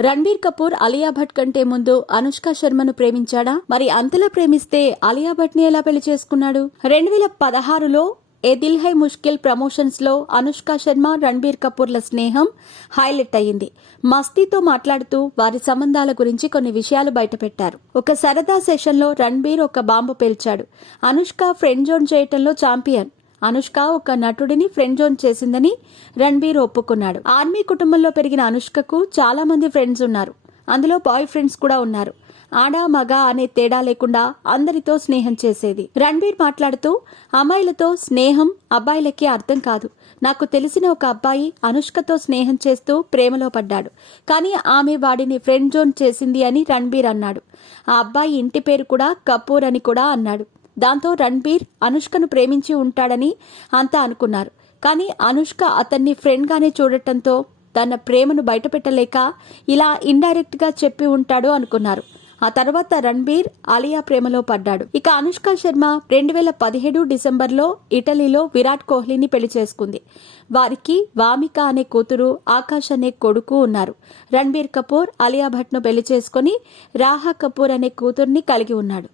రణబీర్ కపూర్ అలియా భట్ కంటే ముందు అనుష్క శర్మను ప్రేమించాడా? మరి అంతలా ప్రేమిస్తే అలియా భట్ ని ఎలా పెళ్లి చేసుకున్నాడు? 2016లో ఏ దిల్ హై ముష్కిల్ ప్రమోషన్స్ లో అనుష్క శర్మ రణబీర్ కపూర్ల స్నేహం హైలైట్ అయ్యింది. మస్తీతో మాట్లాడుతూ వారి సంబంధాల గురించి కొన్ని విషయాలు బయటపెట్టారు. ఒక సరదా సెషన్ లో రణబీర్ ఒక బాంబు పేల్చాడు. అనుష్క ఫ్రెండ్ జోన్ చేయటంలో ఛాంపియన్. అనుష్క ఒక నటుడిని ఫ్రెండ్ జోన్ చేసిందని రణబీర్ ఒప్పుకున్నాడు. ఆర్మీ కుటుంబంలో పెరిగిన అనుష్కకు చాలా మంది ఫ్రెండ్స్ ఉన్నారు. అందులో బాయ్ ఫ్రెండ్స్ కూడా ఉన్నారు. ఆడ మగ అనే తేడా లేకుండా అందరితో స్నేహం చేసేది. రణబీర్ మాట్లాడుతూ, అమ్మాయిలతో స్నేహం అబ్బాయిలకి అర్థం కాదు. నాకు తెలిసిన ఒక అబ్బాయి అనుష్కతో స్నేహం చేస్తూ ప్రేమలో పడ్డాడు. కానీ ఆమె వాడిని ఫ్రెండ్ జోన్ చేసింది అని రణబీర్ అన్నాడు. ఆ అబ్బాయి ఇంటి పేరు కూడా కపూర్ అని కూడా అన్నాడు. దాంతో రణబీర్ అనుష్కను ప్రేమించి ఉంటాడని అంతా అనుకున్నారు. కానీ అనుష్క అతన్ని ఫ్రెండ్ గానే చూడటంతో తన ప్రేమను బయటపెట్టలేక ఇలా ఇండైరెక్ట్ గా చెప్పి ఉంటాడు అనుకున్నారు. ఆ తర్వాత రణబీర్ అలియా ప్రేమలో పడ్డాడు. ఇక అనుష్క శర్మ 2017 డిసెంబర్లో ఇటలీలో విరాట్ కోహ్లీని పెళ్లి చేసుకుంది. వారికి వామిక అనే కూతురు, ఆకాష్ అనే కొడుకు ఉన్నారు. రణబీర్ కపూర్ అలియా భట్ ను పెళ్లి చేసుకుని రాహా కపూర్ అనే కూతుర్ని కలిగి ఉన్నాడు.